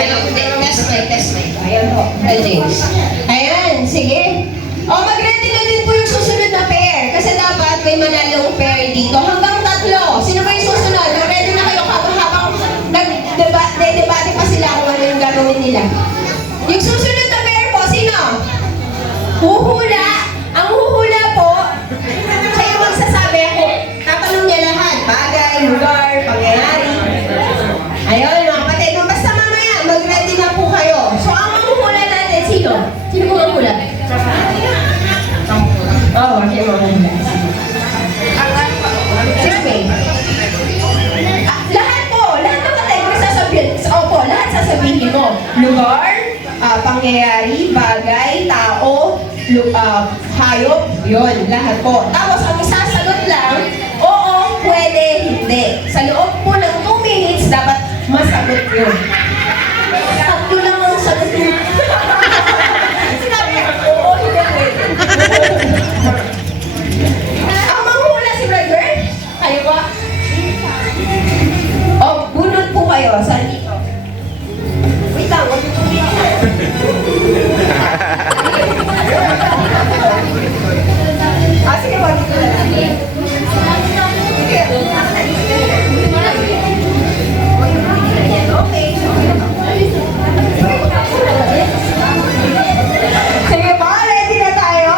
Okay, test mic. Ayan po, James. Ayan, sige. O, mag-ready na din po yung susunod na pair. Kasi dapat may manalong pair dito. Hanggang 3. Sino ba yung susunod? Mag-ready na kayo habang nag-debate pa sila kung ano yung gagawin nila. Yung susunod na pair po, sino? Huhula. Ang huhula po, siya yung magsasabi ako. Tatanong niya lahat. Bagay, lugar, pangyayari. Ayun, mga kapatid. Basta mamaya, mag-ready na po kayo. So, ang manguhula natin, sino? Sino po manguhula? Oh, okay, manguhula. Sige. Lahat po, lahat ng kapatid, may sasabihin. Opo, lahat sasabihin mo. Lugar, pangyayari, bagay, tao, hayop, yun, lahat po. Tapos, ang isasagot lang, oo, pwede, hindi. Sa loob po ng 2 minutes, dapat masagot yun. Sakto lang ang sagot yun. Sinabi niya, oo, hindi pwede. Ang manghula si Brother, kayo ba? O, bunot po kayo. Saan dito? Wait lang, wag yung tumingin. Sige, wag dito na lang. Okay. Sige po, ready na tayo?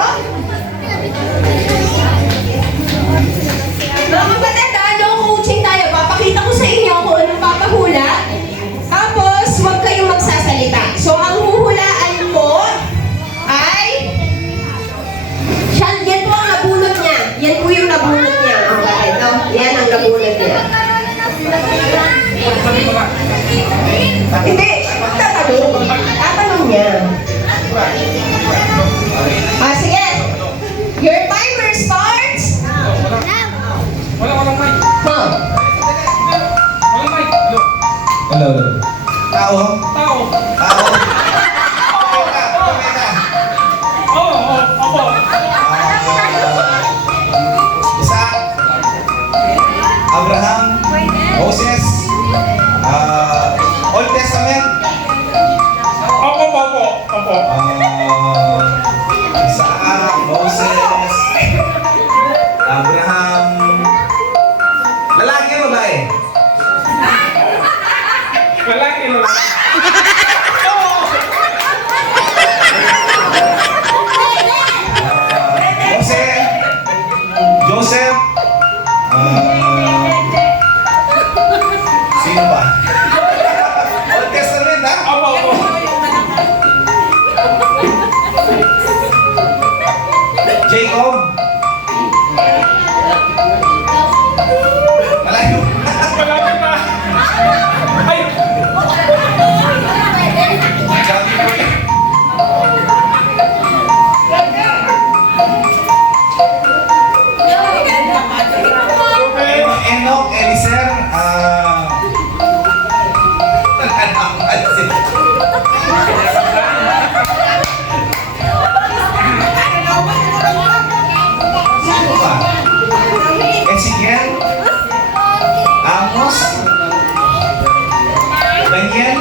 Mga kapatid, coaching tayo. Papakita ko sa inyo kung anong papahula. Tapos, huwag kayong magsasalita. So, ang huhulaan po ay yan po ang nabunot niya. Yan po yung nabunot niya. Okay, ito. Yan ang nabunot niya. Hindi. Tatanong niya. Sige. Your timer starts. Walang mic. Huh? Walang mic. Hello. Tao? Tao. Tao? Oo, opo. Isaac? Abraham? Moses? Old Testament? Opo. Isaac, Moses, Abraham. Lalaki o babae? Lalaki. Jose, Joseph, sino pa? Old Testament, ha? Opo. Jacob. Malayo. Malapit na. Ay! Sabi ko eh. Enoch, Eliezer, sino pa? Ezekiel, Amos, Daniel,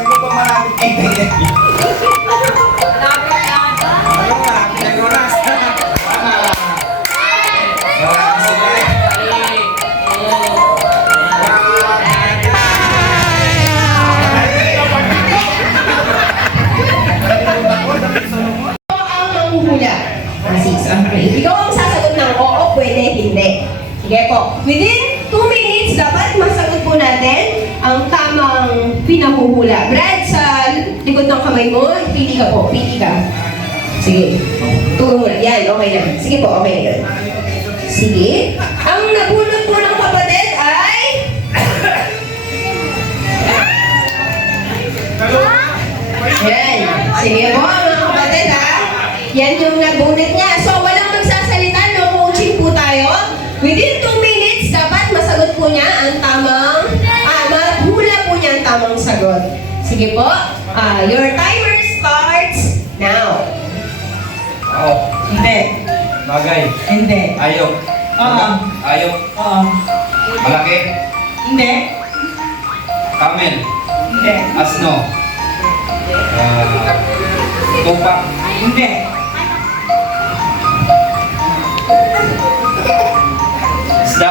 sino pa marami kay Daniel? Marami sila eh. Ang manghuhula. Okay. Ikaw ang sasagot ng oo, pwede, hindi. Sige po. Within 2 minutes, dapat masagot po natin ang tamang pinahuhula. Brad, sa likod ng kamay mo, pili ka po. Pili ka. Sige. Turo mo na. Yan, okay na. Sige po, okay na yun. Sige. Ang nabunot po ng kapatid ay... Yan. Sige po, mga kapatid, ha? Yan yung nabunot niya. So, walang magsasalita, no coaching po tayo. Within 2 minutes, dapat masagot po niya ang tamang, maghula po niya ang tamang sagot. Sige po, your timer starts now. Bagay. Hindi. Ayok. Oo. Ayok. Oo. Malaki. Hindi. Camel. Hindi. Asno. Tupak. Hindi. Isda.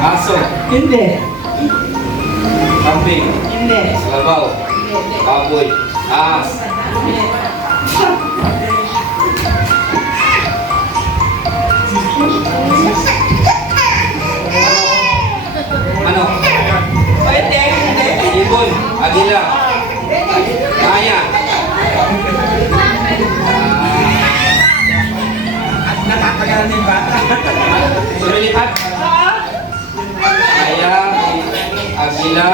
Aso. Hindi. Kambing. Hindi. Kalabaw. Baboy. Ahas. Ano? Pwede. Hindi. Ibon. Agila. Kaya. Nakakagalan na yung bata. Sumilipad. Kaya. Agila.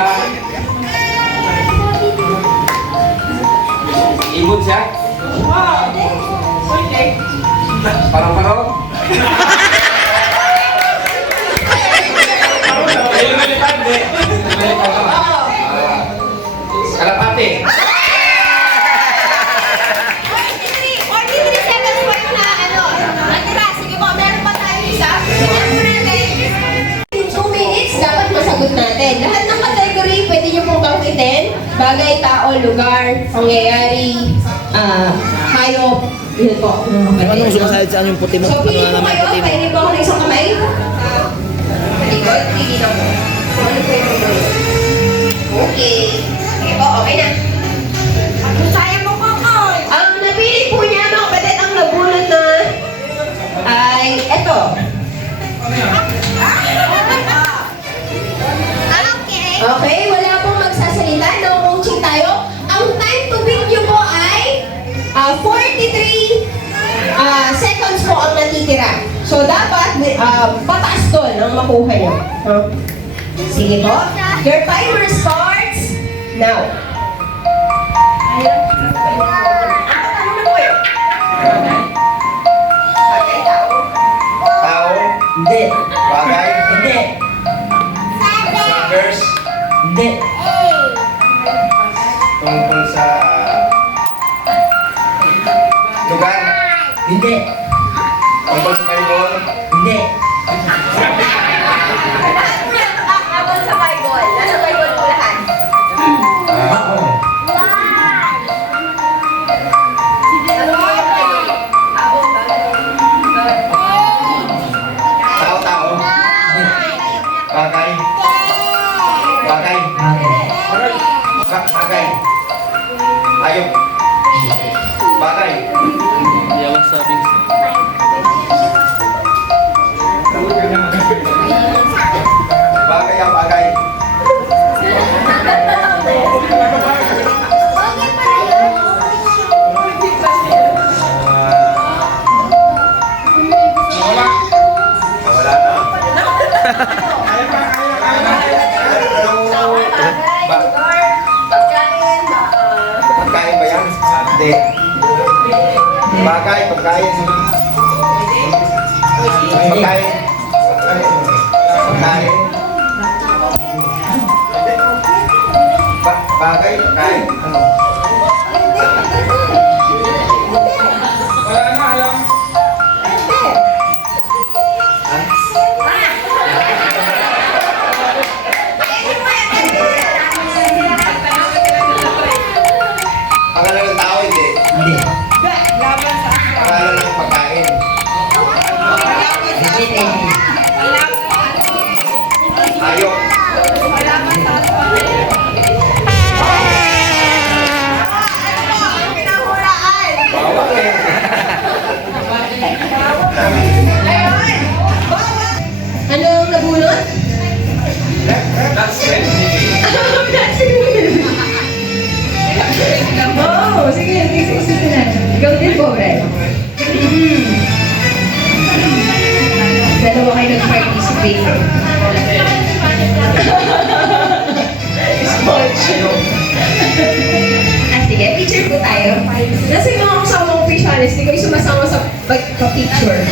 Ibon siya. Wow. Pwede. Parang-parang. Ayun na lipad eh. Sumilipad ka. Kalapate. 43 seconds po yung natira. Sige po, meron pa tayo isa. Tingnan po natin. In 2 minutes, dapat masagot natin. Lahat ng category, pwede nyo pong bangkitin. Bagay, tao, lugar, pangyayari, hayop. Yun po. Anong sumasalit sa yung puti mo? So, Ano pili na po naman kayo. puti mo? Painin po ako ng isang kamay. Malikot, pili na po. So, ano po yung mga? Okay. Okay po, okay na. Sayang mo po ko. Ang napili po niya, mga kapatid, ang nabunot na ay eto. Okay, wala pong magsasalita. No coaching tayo. Ang time to video po ay 43 seconds po ang natitira. So, dapat pataas doon ang makuha nyo. Sige po. Your timer starts now. Tao. Hindi. Bagay. Hindi. Verse. Hindi. Tungkol sa lugar. Hindi. Tungkol sa Bible. Hindi. Habang sa Bible. Nasa Bible po lahat. Ako. Tao. Bagay. Bagay. Bagay. Ayok. Bagay. Yawan sabi. Bagay ang bagay. Wala. Wala na. Pagkain ba yan? Hindi. Bagay, pagkain. Pagkain. Pagkain. Bagay, pagkain. Ano? Wala na, alam. Pangalan ng tao, hindi. Hindi. Pangalan ng pagkain. Hindi. Ayok. Bawal eh. Anong nabunot? That's it. Oo, sige, sige na. Ikaw din po, Brad. Dalawa kayo nag-participate. Small joke. Sige, picture po tayo. Nasa yung mga kasama kong facialist, hindi kayo sumasama sa pagpa-picture.